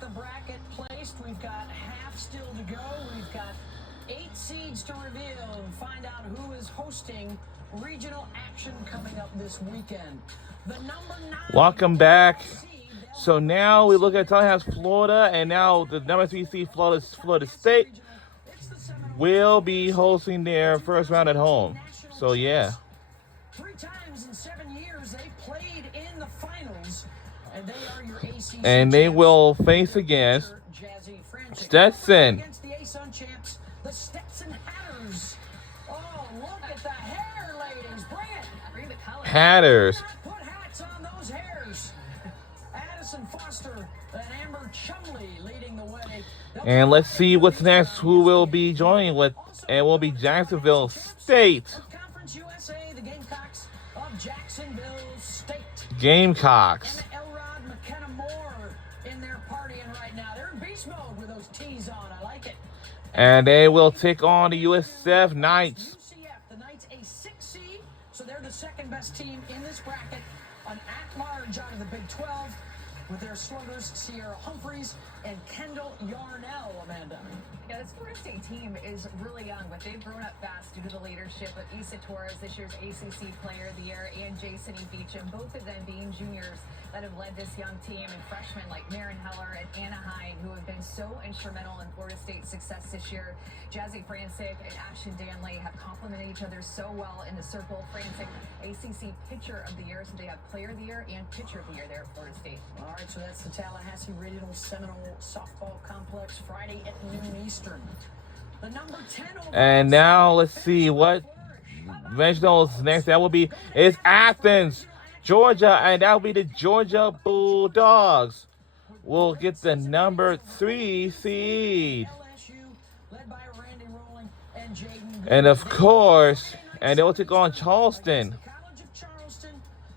The bracket placed. We've got half still to go. We've got 8 seeds to reveal and find out who is hosting regional action coming up this weekend. The number 9. Welcome back. So now we look at Tallahassee, Florida, and now the number 3 seed Florida State will be hosting their first round at home. So yeah. 3 times in 7 years they played in the finals, and they are your ACC And they will face against Stetson. Against the ASUN champs, the Stetson Hatters. Oh, look at the hair, ladies. Bring the color. Hatters. Put hats on those hairs. Addison Foster and Amber Chumley leading the way. And let's see what's next. Who will be joining with? And will be Jacksonville State. Conference USA, the Gamecocks of Jacksonville State. Gamecocks. And Elrod McKenna Moore in there partying right now. They're in beast mode with those tees on. I like it. And they will take on the USF Knights. UCF, the Knights a 6 seed, so they're the second best team in this bracket. An at-large out of the Big 12 with their sluggers Sierra Humphreys and Kendall Yarnell, Amanda. Yeah, this Florida State team is really young, but they've grown up fast due to the leadership of Issa Torres, this year's ACC Player of the Year, and Jason E. Beecham, both of them being juniors that have led this young team, and freshmen like Marin Heller and Anna Hine, who have been so instrumental in Florida State's success this year. Jazzy Francic and Ashton Danley have complemented each other so well in the circle. Francic, ACC Pitcher of the Year, so they have Player of the Year and Pitcher of the Year there at Florida State. All right, so that's the Tallahassee Regional Seminole Softball Complex, Friday at noon Eastern. The number 10 And now let's see what regionals next. That will be is Athens, Georgia, and that will be the Georgia Bulldogs. Will get the number 3 seed. And of course, and they will take on Charleston. College of Charleston,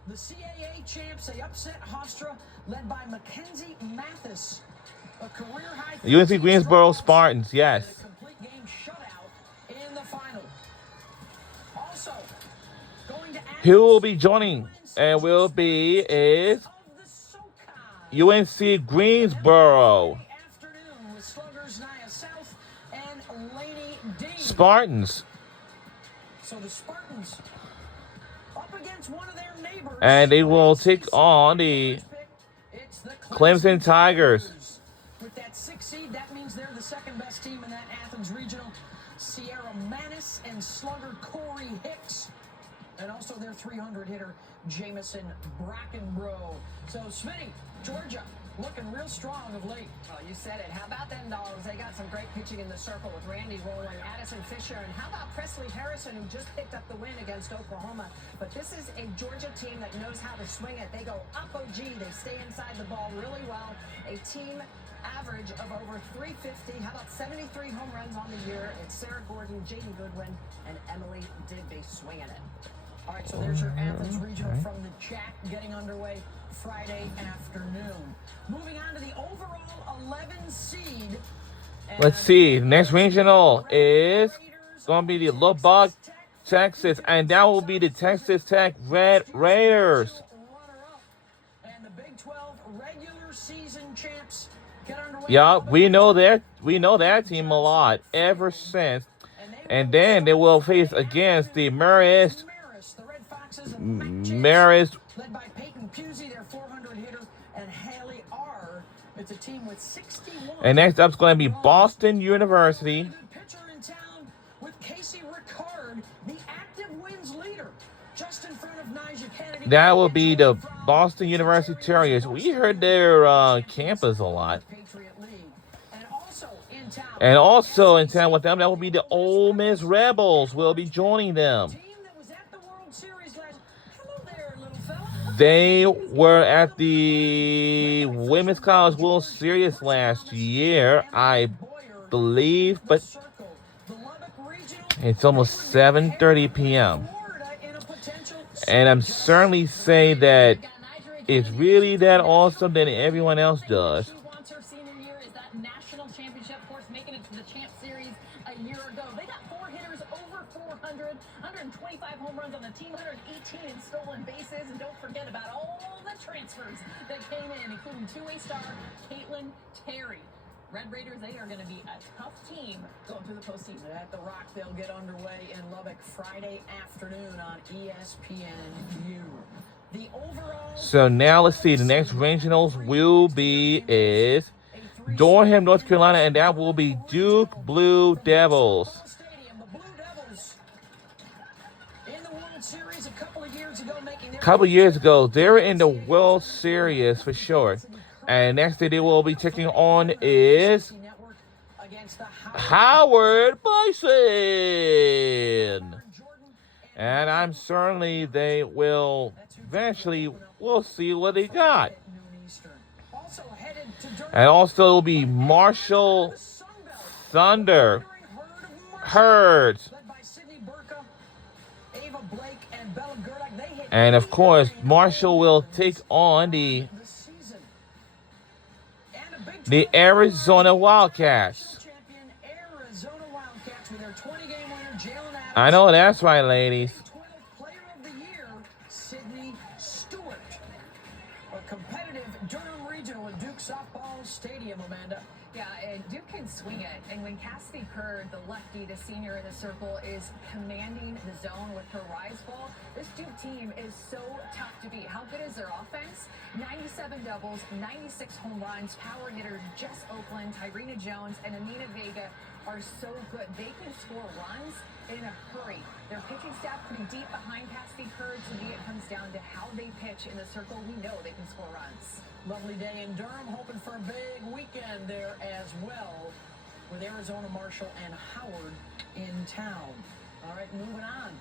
the CAA champs, they upset Hofstra, led by Mackenzie Mathis. A career high. UNC Greensboro Spartans, yes. Complete game shutout in the final. Also, going to Who will be joining? And will be is UNC Greensboro afternoon with sluggers Nia South and Laney Dean. Spartans. So the Spartans up against one of their neighbors. And they will take on the It's the Clemson Tigers. With that 6 seed, that means they're the second best team in that Athens regional. Sierra Manis and slugger Corey Hicks. And also their 300 hitter, Jamison Brackenbrough. So, Smitty, Georgia, looking real strong of late. Oh, you said it. How about them dogs? They got some great pitching in the circle with Randy Rowland, Addison Fisher, and how about Presley Harrison, who just picked up the win against Oklahoma. But this is a Georgia team that knows how to swing it. They go up OG. They stay inside the ball really well. A team average of over 350. How about 73 home runs on the year? It's Sarah Gordon, Jaden Goodwin, and Emily Digby swinging it. All right, so there's your Athens regional from the chat getting underway Friday afternoon. Moving on to the overall 11 seed. Let's see. Next regional is going to be the Lubbock, Texas. And that will be the Texas Tech Red Raiders. And the Big 12 regular season champs get underway. Yeah, we know that team a lot ever since. And then they will face against the Marist, led by Peyton Pusey, their 400 hitter, and Haley R. It's a team with 61. And next up is going to be Boston University. Pitcher in town with Casey Ricard, the active wins leader, just in front of Nyjah Kennedy. That will be the Boston University Terriers. We heard their campus a lot. And also in town with them, that will be the Ole Miss Rebels will be joining them. They were at the Women's College World Series last year, I believe, but it's almost 7:30 p.m. And I'm certainly saying that it's really that awesome than everyone else does. Championship, of course, making it to the Champ Series a year ago. They got 4 hitters over 400, 125 home runs on the team, 118 in stolen bases, and don't forget about all the transfers that came in, including two-way star Caitlin Terry. Red Raiders, they are going to be a tough team going through the postseason. At the Rock, they'll get underway in Lubbock Friday afternoon on ESPNU. The overall. So now let's see. The next regionals will be is Durham, North Carolina, and that will be Duke Blue Devils. Stadium, the Blue Devils in the World Series a couple of years ago, making their Couple years ago, they were in the World Series for sure. And next thing they will be taking on is network against the Howard Bison. And I'm certainly they will eventually, we'll see what they got. Also headed to Durham, And also it will be Marshall Thunder Herds. led by Sydney Burka, Ava Blake, and Bella Gerlach. They hit And of course, Marshall will take on the season. And a big the Arizona Wildcats. champion Arizona Wildcats with their 20-game winner Jalen Adams. I know that's right, ladies. 12th Player of the Year, Sydney Stewart. A competitive Durham Regional at Duke Softball Stadium, Amanda. Yeah, and Duke can swing it. And when Cassidy Kerr, the lefty, the senior in the circle, is commanding the zone with her rise ball, this Duke team is so tough to beat. How good is their offense? 97 doubles, 96 home runs. Power hitters Jess Oakland, Tyrena Jones, and Amina Vega are so good. They can score runs in a hurry. Their pitching staff pretty deep behind Cassidy Kerr. To me, it comes down to how they pitch in the circle. We know they can score runs. Lovely day in Durham, hoping for a big weekend there as well, with Arizona, Marshall, and Howard in town. All right, moving on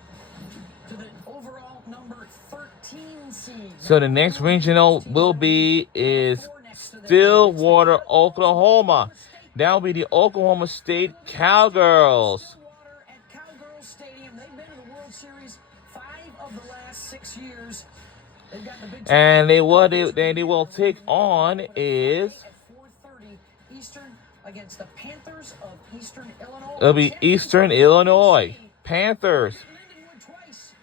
to the overall number 13 seed. So the next regional will be is Stillwater, Oklahoma. That will be the Oklahoma State Cowgirls. Stillwater at Cowgirls Stadium. They've been to the World Series 5 of the last 6 years. They've got the big And they will take on is at 4:30 Eastern against the Panthers of Eastern Illinois. it'll be Eastern Illinois Panthers. Lindenwood twice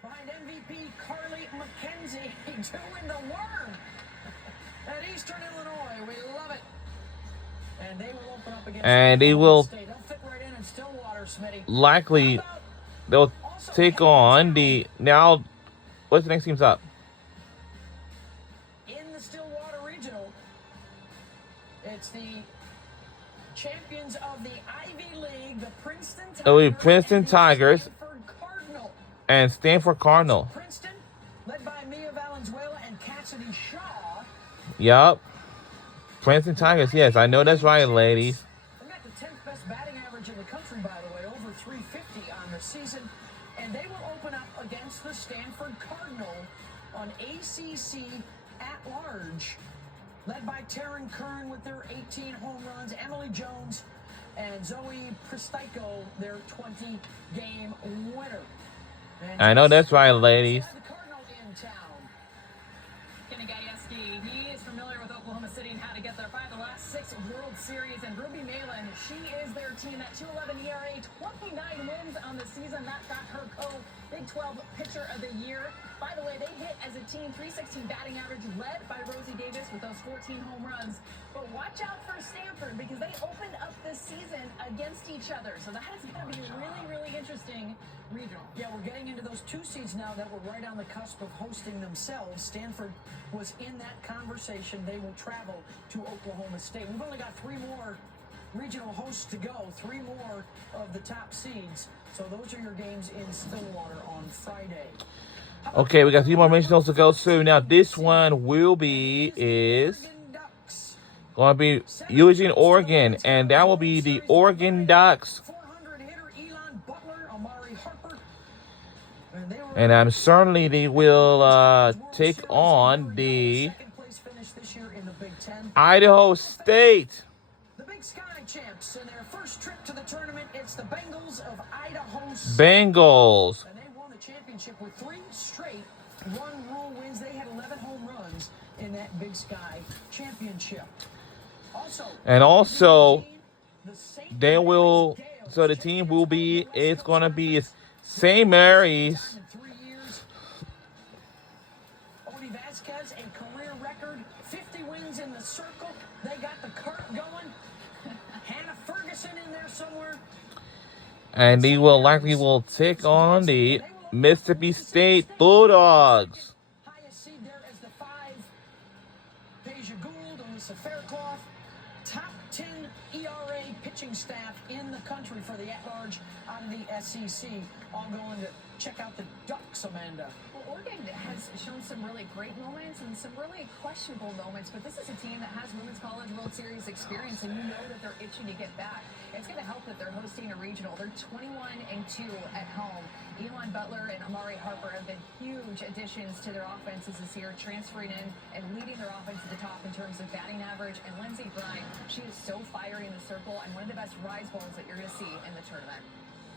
behind MVP Carly McKenzie doing the worm at Eastern Illinois. We love it. And they will open up against And they Oklahoma will State. They'll fit right in Stillwater, Smitty. likely How about they'll also take on the now. What's the next team's up? in the Stillwater Regional? It's the champions of the Ivy League, the Princeton Tigers. It'll be Princeton and the Tigers. Stanford Cardinal. And Stanford Cardinal. Princeton, led by Mia Valenzuela and Cassidy Shaw. Yup. Princeton Tigers. Yes, I know that's right, ladies. They've got the 10th best batting average in the country, by the way, over 350 on the season. And they will open up against the Stanford Cardinal on ACC at large, led by Taryn Kern with their 18 home runs, Emily Jones and Zoe Pristyko, their 20-game winner. And I know that's right, ladies. the Cardinal in town. Kenny Gajewski, he is familiar with Oklahoma City and how to get there. 5 of the last 6 World Series. And Ruby Malin, she is their team at 2.11 ERA, 29 wins on the season. That got her Big 12 Pitcher of the Year. By the way, they hit as a team 316 batting average, led by Rosie Davis with those 14 home runs. But watch out for Stanford because they opened up this season against each other. So that is going to be really, really interesting regional. Yeah, we're getting into those 2 seeds now that were right on the cusp of hosting themselves. Stanford was in that conversation. They will travel to Oklahoma State. We've only got 3 more regional hosts to go, 3 more of the top seeds. So those are your games in Stillwater on Friday. Okay, we got 3 more regionals to go soon. Now this one will be is Oregon Ducks. going to be Eugene, Oregon, and that will be the Oregon Ducks. 400 hitter Elon Butler, Amari Harper. And they were And I'm certainly they will take on the second place finish this year in the Big Ten. Idaho State The Big Sky champs in their first trip to the tournament. It's the Bengals of Idaho State. Bengals. And they won the championship with 3 straight run-rule wins. They had 11 home runs in that Big Sky championship. Also, And also they will. So the team will be. It's gonna be St. Mary's. In 3 years. Odie Vasquez, a career record, 50 wins in the circle. They got the cart going. Hannah Ferguson in there somewhere. And they will likely take on the Mississippi State Bulldogs. Highest seed there as the 5. Deja Gould, Alyssa Faircloth. Top 10 ERA pitching staff in the country for the at-large out of the SEC. All going to check out the Ducks, Amanda. Well, Oregon has shown some really great moments and some really questionable moments, but this is a team that has Women's College World Series experience, and you know that they're itching to get back. It's going to help that they're hosting a regional. They're 21-2 at home. Elon Butler and Amari Harper have been huge additions to their offenses this year, transferring in and leading their offense to the top in terms of batting average. And Lindsey Brine, she is so fiery in the circle and one of the best rise balls that you're going to see in the tournament.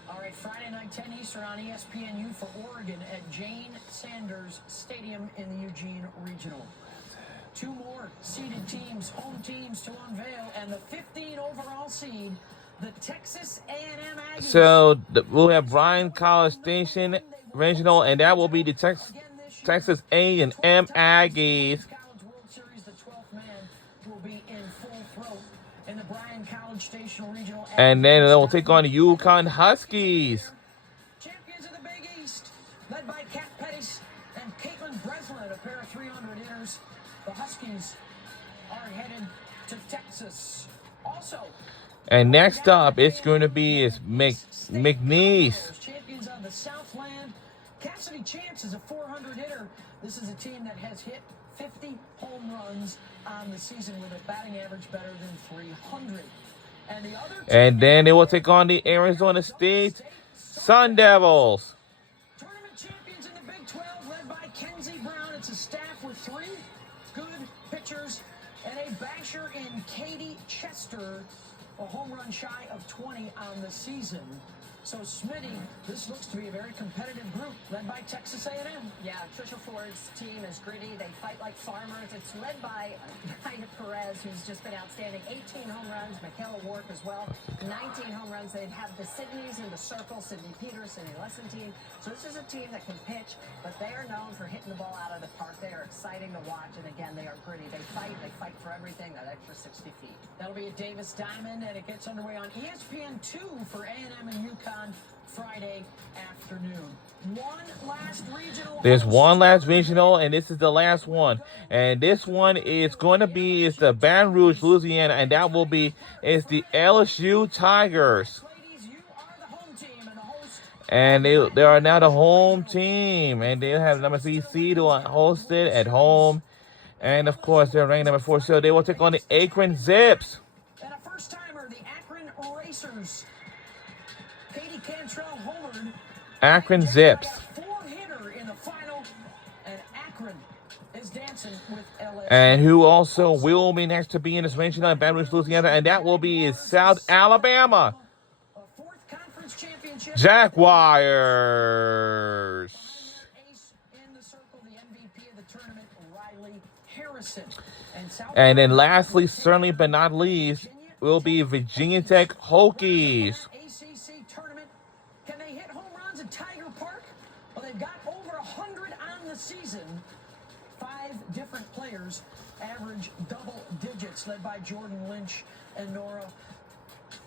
All right, Friday night, 10 Eastern on ESPNU for Oregon at Jane Sanders Stadium in the Eugene Regional. 2 more seeded teams, home teams to unveil, and the 15 overall seed, the Texas A&M Aggies. So we'll have Bryan College Station Regional, and that will be the Texas A&M Aggies. College World Series, the 12th man will be in full throat in the Bryan College Station Regional. And then they will take on the Yukon Huskies. Champions of the Big East, led by Kat Pettis and Caitlin Breslin, a pair of 300 hitters. The Huskies are headed to Texas. Also, And next up, it's going to be McNeese. Champions of the Southland. Cassidy Chance is a 400 hitter. This is a team that has hit 50 home runs on the season with a batting average better than 300. And the other And then they will take on the Arizona State Sun Devils. tournament champions in the Big 12, led by Kenzie Brown. It's a staff with 3 good pitchers and a basher in Katie Chester, a home run shy of 20 on the season. So, Smitty, this looks to be a very competitive group, led by Texas A&M. Yeah, Trisha Ford's team is gritty. They fight like farmers. It's led by Ida Perez, who's just been outstanding. 18 home runs. Michaela Wark as well. 19 home runs. They have the Sydneys in the circle. Sydney Peters, Sydney Lessentine. So this is a team that can pitch, but they are known for hitting the ball out of the park. They are exciting to watch, and again, they are gritty. They fight for everything, that extra 60 feet. That'll be at Davis Diamond, and it gets underway on ESPN2 for A&M and UConn Friday afternoon. There's one last regional, and this is the last one. And this one is going to be the Baton Rouge, Louisiana, and that will be the LSU Tigers. And they are now the home team, and they have number 3 seed who are hosted at home. And of course, they're ranked number 4, so they will take on the Akron Zips. And a first-timer, the Akron Racers. Katie Cantrell homered. Akron Zips. 4-hitter in the final, and Akron is dancing with LSU. And who also will be next to be in this regional in Baton Rouge, Louisiana, and that will be South Alabama. A 4th conference championship. Jaguars. Ace in the circle, the MVP of the tournament, Riley Harrison. And then lastly, certainly but not least, will be Virginia Tech Hokies. ACC tournament. Can they hit home runs at Tiger Park? Well, they've got over 100 on the season. 5 different players average double digits, led by Jordan Lynch and Nora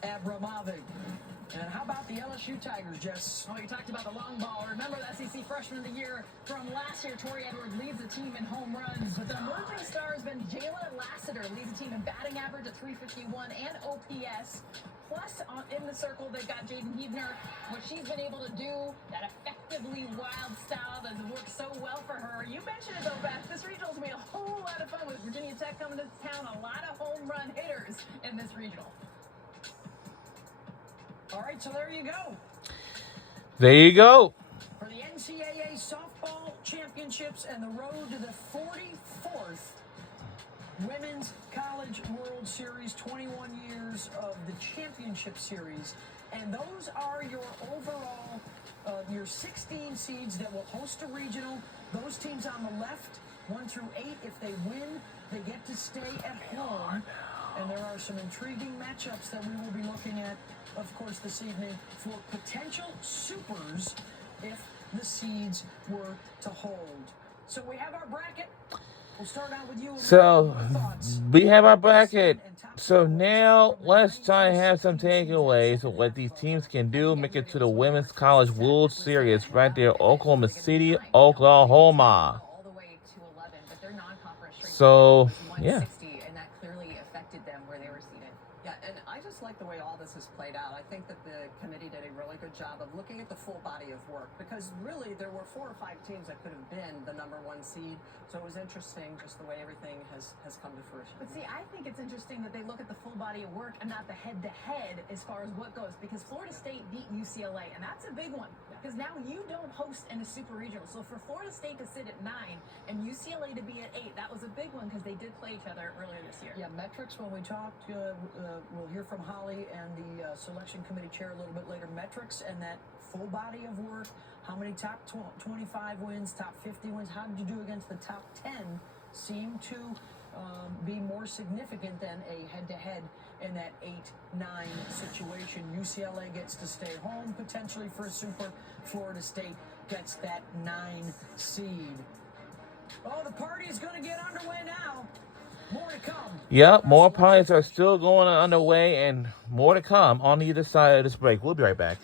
Abramovic. And how about the LSU Tigers, Jess? Oh, you talked about the long ball. Remember the SEC Freshman of the Year from last year. Tori Edwards leads the team in home runs, but the emerging star has been Jayla Lassiter, leads the team in batting average at 351 and OPS. Plus, in the circle, they've got Jaden Huebner. What she's been able to do, that effectively wild style that has worked so well for her. You mentioned it, though, Beth. This regional's going to be a whole lot of fun with Virginia Tech coming to town. A lot of home run hitters in this regional. All right, so there you go. There you go. For the NCAA Softball Championships and the road to the 44th Women's College World Series, 21 years of the championship series. And those are your overall, your 16 seeds that will host a regional. Those teams on the left, 1 through 8, if they win, they get to stay at home. And there are some intriguing matchups that we will be looking at, of course, this evening for potential supers if the seeds were to hold. So we have our bracket. We'll start out with you. So we have our bracket. So now let's try and have some takeaways of what these teams can do. Make it to the Women's College World Series right there, Oklahoma City, Oklahoma. All the way to 11, but their non-conference strength So, was yeah. 160, and that clearly affected them where they were seated. Yeah, and I just like the way all this has played out. I think that the committee did a really good job of looking at the full body of work because really there were 4 or 5 teams that could have been the number 1 seed. So it was interesting just the way everything has come to fruition. But see, I think it's interesting that they look at the full body of work and not the head-to-head as far as what goes, because Florida State beat UCLA, and that's a big one, because now you don't host in a super regional. So for Florida State to sit at 9 and UCLA to be at 8, that was a big one because they did play each other earlier this year. Yeah, metrics, when we talked, we'll hear from Holly and the selection committee chair a little bit later. Metrics and that full body of work, how many top 25 wins, top 50 wins, how did you do against the top 10 seem to be more significant than a head-to-head in that 8-9 situation. UCLA gets to stay home potentially for a super. Florida State gets that 9 seed. Oh, the party is going to get underway now. More to come. Yep, more parties are still going underway and more to come on either side of this break. We'll be right back.